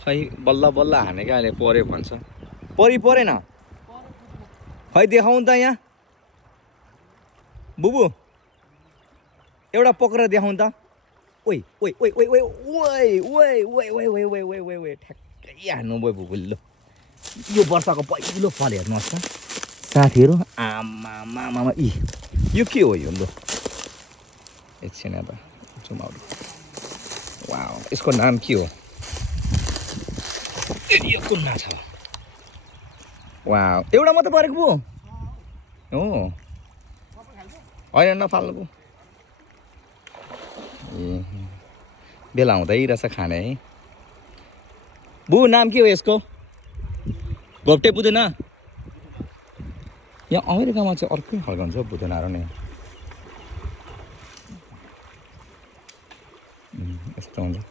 खै बल्ल बल्ल हानेको अहिले पर्यो भन्छ परेन खै देखाउनु त यहाँ बुबु एउटा पक्रेर देखाउनु त ओइ ओइ ओइ ओइ ओइ ओइ ओइ ओइ ओइ ओइ ओइ ओइ ओइ ओइ ठ्याक्कै हान्नु भयो बुबुले ल यो वर्षको पहिलो फल हेर्नुहोस् त साथीहरू आमामामा इ यो के हो यो ल एकछिन अब जुमाउनु वाउ यसको नाम के हो यो कुन माछा हो वाउ एउटा मात्रै परेको पो हो होइन नफाल्नु ए बेला हुँदै रहेछ खाने है बु नाम के हो यसको घोप्टे बुझेन यहाँ अमेरिकामा चाहिँ अर्कै खालको हुन्छ बुझेनहरू नै यस्तो हुन्छ